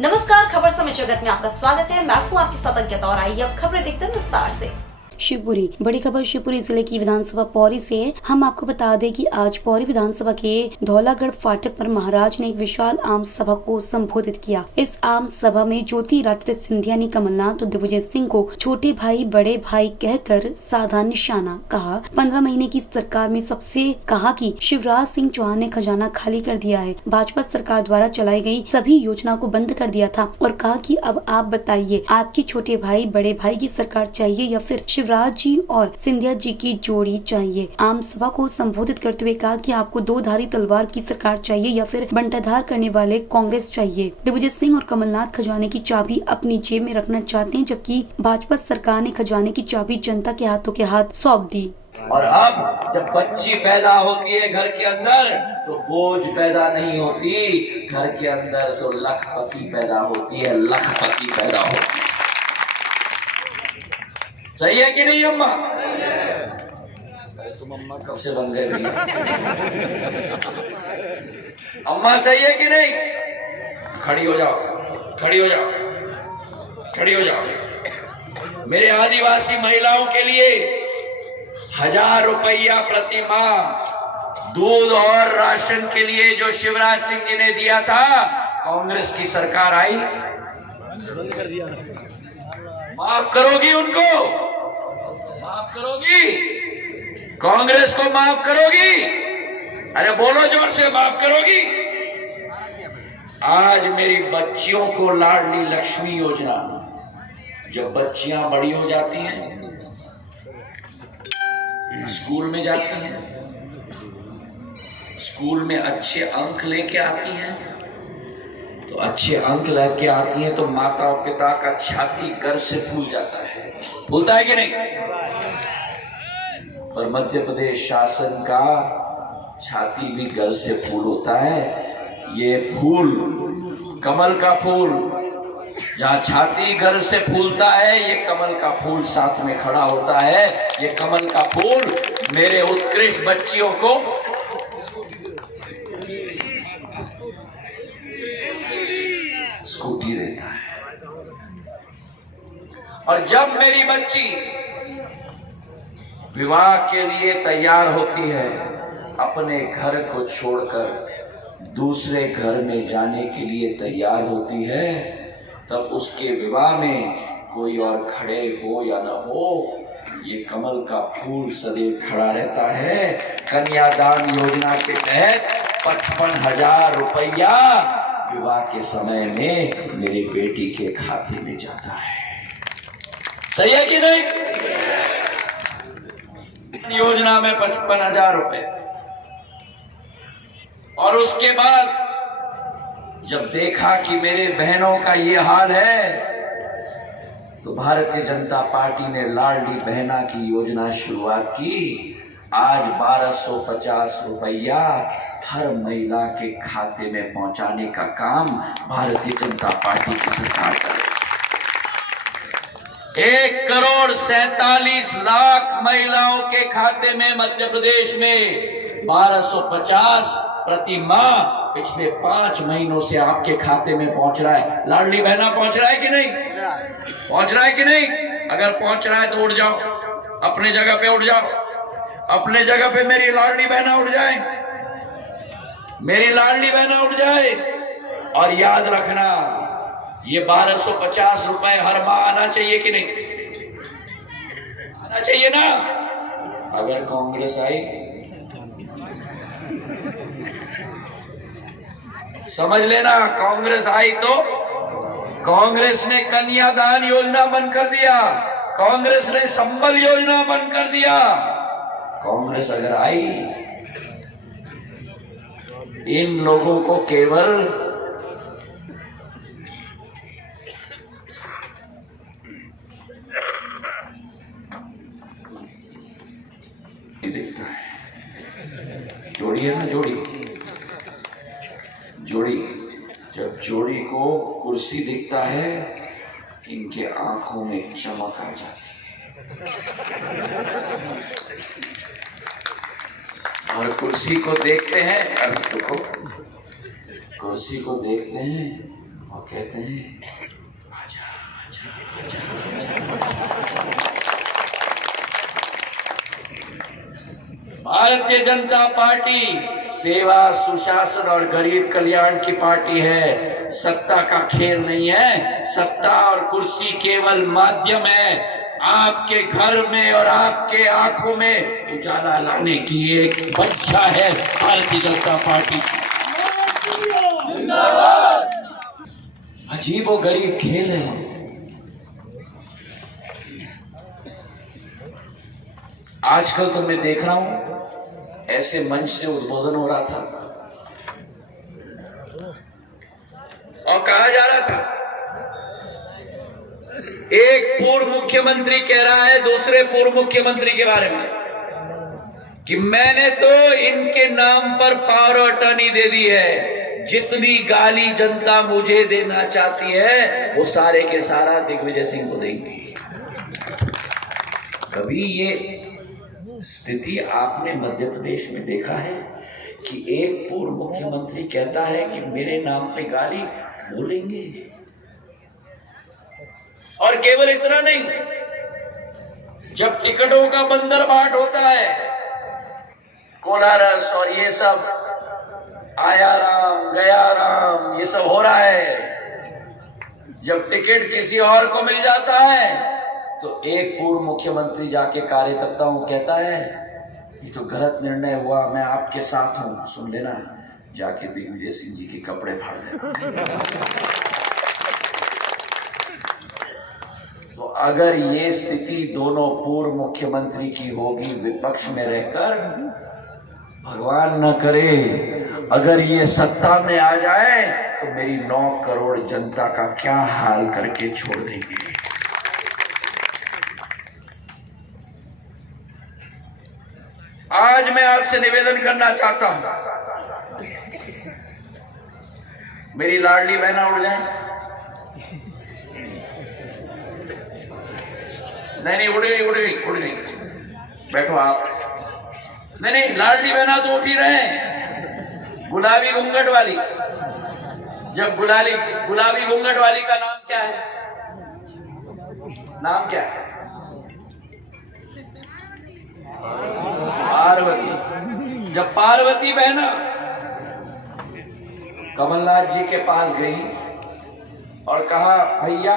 नमस्कार, खबर समय जगत में आपका स्वागत है। मैं हूं आपके साथ अंकिता और आइए अब खबरें देखते हैं विस्तार से। शिवपुरी। बड़ी खबर शिवपुरी जिले की विधानसभा पौरी से है। हम आपको बता दें कि आज पौरी विधानसभा के धौलागढ़ फाटक पर महाराज ने एक विशाल आम सभा को संबोधित किया। इस आम सभा में ज्योतिरादित्य सिंधिया ने कमलनाथ और दिग्विजय सिंह को छोटे भाई बड़े भाई कहकर साधा निशाना कहा। 15 महीने की सरकार में सबसे कहा कि शिवराज सिंह चौहान ने खजाना खाली कर दिया है, भाजपा सरकार द्वारा चलाई गई सभी योजना को बंद कर दिया था और कहा कि अब आप बताइए, आपकी छोटे भाई बड़े भाई की सरकार चाहिए या फिर शिवराज जी और सिंधिया जी की जोड़ी चाहिए। आम सभा को संबोधित करते हुए कहा कि आपको दो धारी तलवार की सरकार चाहिए या फिर बंटाधार करने वाले कांग्रेस चाहिए। दिग्विजय सिंह और कमलनाथ खजाने की चाबी अपनी जेब में रखना चाहते हैं, जबकि भाजपा सरकार ने खजाने की चाबी जनता के हाथों के हाथ सौंप दी। और अब जब बच्ची पैदा होती है घर के अंदर तो बोझ पैदा नहीं होती, घर के अंदर तो लखपति पैदा होती है, लखपति पैदा होती है। सही है कि नहीं अम्मा? तुम अम्मा कब से बन गए भैया? अम्मा सही है कि नहीं? खड़ी हो जाओ, खड़ी हो जाओ, खड़ी हो जाओ। मेरे आदिवासी महिलाओं के लिए 1000 रुपया प्रति माह दूध और राशन के लिए जो शिवराज सिंह जी ने दिया था, कांग्रेस की सरकार आई, माफ करोगी उनको? माफ करोगी? कांग्रेस को माफ करोगी? अरे बोलो जोर से, माफ करोगी? आज मेरी बच्चियों को लाडली लक्ष्मी योजना, जब बच्चियां बड़ी हो जाती हैं, स्कूल में जाती हैं, स्कूल में अच्छे अंक लेके आती हैं, तो अच्छे अंक लेके आती हैं तो माता और पिता का छाती गर्व से फूल जाता है। फूलता है कि नहीं? पर मध्य प्रदेश शासन का छाती भी गर्व से फूल होता है। ये फूल, कमल का फूल, जहाँ छाती गर्व से फूलता है, ये कमल का फूल साथ में खड़ा होता है। ये कमल का फूल मेरे उत्कृष्ट बच्चियों को स्कूटी देता है। और जब मेरी बच्ची विवाह के लिए तैयार होती है, अपने घर को छोड़कर दूसरे घर में जाने के लिए तैयार होती है, तब उसके विवाह में कोई और खड़े हो या न हो, ये कमल का फूल सदैव खड़ा रहता है। कन्यादान योजना के तहत 55,000 रुपया विवाह के समय में मेरी बेटी के खाते में जाता है। सही है कि नहीं? योजना में 55,000 रुपए। और उसके बाद जब देखा कि मेरे बहनों का ये हाल है, तो भारतीय जनता पार्टी ने लाडली बहना की योजना शुरुआत की। आज 1250 रुपया हर महिला के खाते में पहुंचाने का काम भारतीय जनता पार्टी की सरकार कर रही है। 1,47,00,000 महिलाओं के खाते में मध्य प्रदेश में 1250 प्रति माह पिछले 5 महीनों से आपके खाते में पहुंच रहा है। लाडली बहना पहुंच रहा है कि नहीं? पहुंच रहा है कि नहीं? अगर पहुंच रहा है तो उठ जाओ, अपने जगह पे उठ जाओ, अपने जगह पे मेरी लाडली बहना उठ जाए, मेरी लाडली बहना उठ जाए। और याद रखना, ये 1250 रुपए हर माह आना चाहिए कि नहीं? आना चाहिए ना? अगर कांग्रेस आई, समझ लेना, कांग्रेस आई तो कांग्रेस ने कन्यादान योजना बंद कर दिया, कांग्रेस ने संबल योजना बंद कर दिया। कांग्रेस अगर आई, इन लोगों को केवल देखता है। जोड़ी है ना, जोड़ी, जोड़ी, जब जोड़ी को कुर्सी दिखता है, इनके आंखों में चमक आ जाती है। और कुर्सी को देखते हैं, अभी देखो, कुर्सी को देखते हैं वो कहते हैं आजा आजा आजा भारतीय जनता पार्टी सेवा, सुशासन और गरीब कल्याण की पार्टी है। सत्ता का खेल नहीं है। सत्ता और कुर्सी केवल माध्यम है। आपके घर में और आपके आंखों में उजाला लाने की एक बच्चा है भारतीय जनता पार्टी। अजीब और गरीब खेल है। आजकल तो मैं देख रहा हूं ऐसे मंच से उद्बोधन हो रहा था और कहा जा रहा था, एक पूर्व मुख्यमंत्री कह रहा है दूसरे पूर्व मुख्यमंत्री के बारे में कि मैंने तो इनके नाम पर पावर ऑफ अटॉर्नी दे दी है। जितनी गाली जनता मुझे देना चाहती है वो सारे के सारा दिग्विजय सिंह को देंगी। कभी ये स्थिति आपने मध्य प्रदेश में देखा है कि एक पूर्व मुख्यमंत्री कहता है कि मेरे नाम पे गाली बोलेंगे? और केवल इतना नहीं, जब टिकटों का बंदरबाट होता है, कोलारस और ये सब आया राम गया राम ये सब हो रहा है, जब टिकट किसी और को मिल जाता है तो एक पूर्व मुख्यमंत्री जाके कार्यकर्ताओं को कहता है ये तो गलत निर्णय हुआ, मैं आपके साथ हूं, सुन लेना, जाके दिग्विजय सिंह जी के कपड़े फाड़ देना। तो अगर ये स्थिति दोनों पूर्व मुख्यमंत्री की होगी विपक्ष में रहकर, भगवान न करे अगर ये सत्ता में आ जाए तो मेरी 9 करोड़ जनता का क्या हाल करके छोड़ देंगे। आज मैं आपसे निवेदन करना चाहता हूं, मेरी लाडली बहना उड़ जाए। नहीं उड़ गई। बैठो आप। नहीं लाडली बहना तो उठ ही रहे। गुलाबी घूंघट वाली, जब गुलाबी घूंघट वाली का नाम क्या है? नाम क्या है? पार्वती। जब पार्वती बहना कमलनाथ जी के पास गई और कहा भैया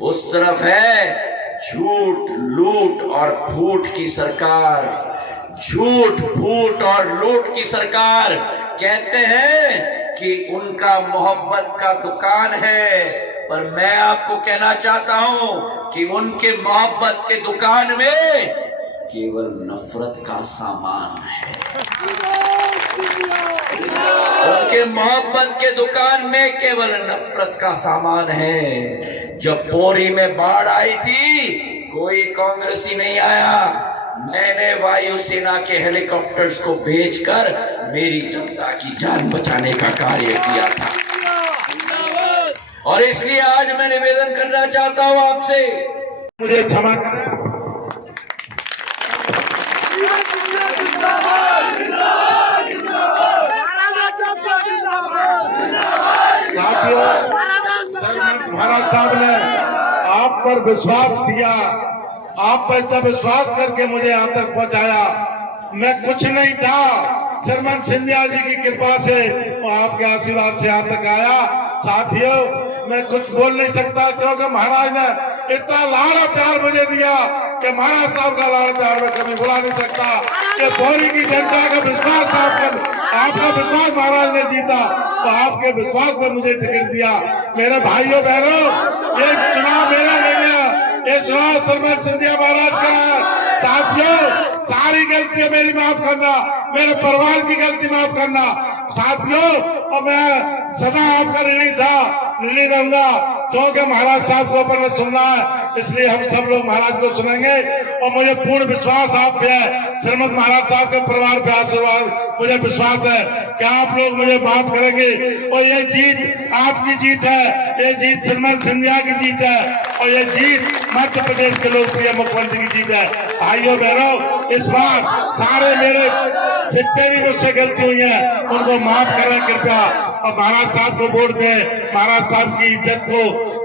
उस तरफ है झूठ, लूट और फूट की सरकार। झूठ, फूट और लूट की सरकार। कहते हैं कि उनका मोहब्बत का दुकान है, पर मैं आपको कहना चाहता हूं कि उनके मोहब्बत के दुकान में केवल नफरत का सामान है। उनके मोहब्बत के दुकान में केवल नफरत का सामान है। जब पोरी में बाढ़ आई थी, कोई कांग्रेसी नहीं आया। मैंने वायुसेना के हेलीकॉप्टर्स को भेजकर मेरी जनता की जान बचाने का कार्य किया था। और इसलिए आज मैं निवेदन करना चाहता हूं आपसे, मुझे क्षमा करें। साथियों, सरमन महाराज साहब ने आप पर विश्वास किया, आप पर इतना विश्वास करके मुझे यहाँ तक पहुँचाया। मैं कुछ नहीं था, सरमन सिंधिया जी की कृपा से और आपके आशीर्वाद से यहाँ तक आया। साथियों, मैं कुछ बोल नहीं सकता, क्योंकि महाराज ने इतना लाड़ और प्यार मुझे दिया कि महाराज साहब का लाड़ प्यार मैं कभी भुला नहीं सकता। कि पोरी की जनता का विश्वास आपका विश्वास महाराज ने जीता, तो आपके विश्वास पर मुझे टिकट दिया। मेरे भाइयों बहनों, ये चुनाव मेरा नहीं है, ये चुनाव सरमन सिंधिया महाराज का है। साथियों, सारी गलतियां मेरी माफ करना, मेरे परिवार की गलती माफ करना। साथियों, और मैं सदा आपका ऋणी रहूंगा, क्योंकि महाराज साहब को ऊपर में सुनना है, इसलिए हम सब लोग महाराज को सुनेंगे। और मुझे पूर्ण विश्वास आप पे है, श्रीमद महाराज साहब के परिवार पे आशीर्वाद, मुझे विश्वास है कि आप लोग मुझे माफ करेंगे। और ये जीत आपकी जीत है, ये जीत श्रीमद सिंधिया की जीत है, और ये जीत मध्य प्रदेश के लोकप्रिय मुख्यमंत्री की जीत है। भाइयों बहनों, इस बार सारे मेरे जितने भी मुझसे गलती हुई है उनको माफ करें कृपया, और महाराज साहब को वोट दें। महाराज साहब की इज्जत को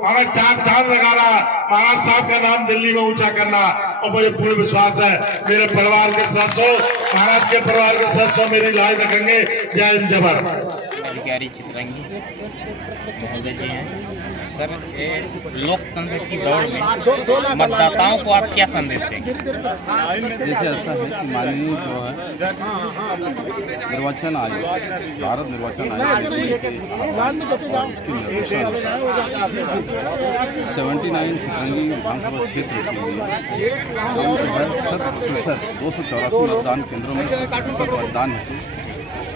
हमें चार चांद लगाना, महाराज साहब का नाम दिल्ली में ऊंचा करना। और मुझे पूर्ण विश्वास है मेरे परिवार के सदस्यों, महाराज के परिवार के सदस्यों मेरी लाज रखेंगे। जय हिंद, जय भारत। अधिकारी चितरंगी महोदय जी हैं। सर, ये लोकतंत्र की दौड़ में मतदाताओं को आप क्या संदेश देंगे? देखिए, ऐसा है कि माननीय जो है निर्वाचन आयोग, भारत निर्वाचन आयोग उसके निर्देशानुसार 79 चितरंगी विधानसभा क्षेत्र के लिए हम जो है 100% 284 मतदान केंद्रों में 100% मतदान है।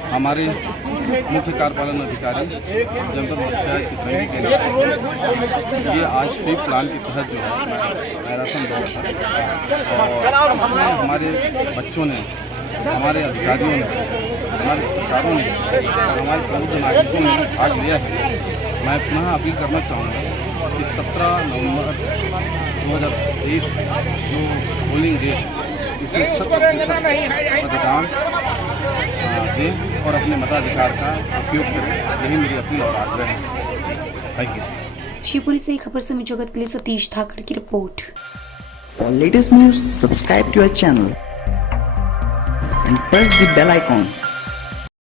हमारे मुख्य कार्यपालन अधिकारी जनपद पंचायत चितरंगी के ये आज स्वीप प्लान के तहत जो है मैराथन दौड़ था, और इसमें हमारे बच्चों ने, हमारे अधिकारियों ने, हमारे पत्रकारों ने और हमारे प्रबुद्ध नागरिकों ने भाग लिया है। मैं पुनः अपील करना चाहूँगा कि 17 नवंबर 2023 जो पोलिंग डे, इसमें 100% मतदान दें और अपने मताधिकार का उपयोग करें। यही मेरी अपील और आग्रह है। Thank you. शिवपुरी से खबर से जगत के लिए सतीश ठाकर की report. For latest news, subscribe to our channel and press the bell icon.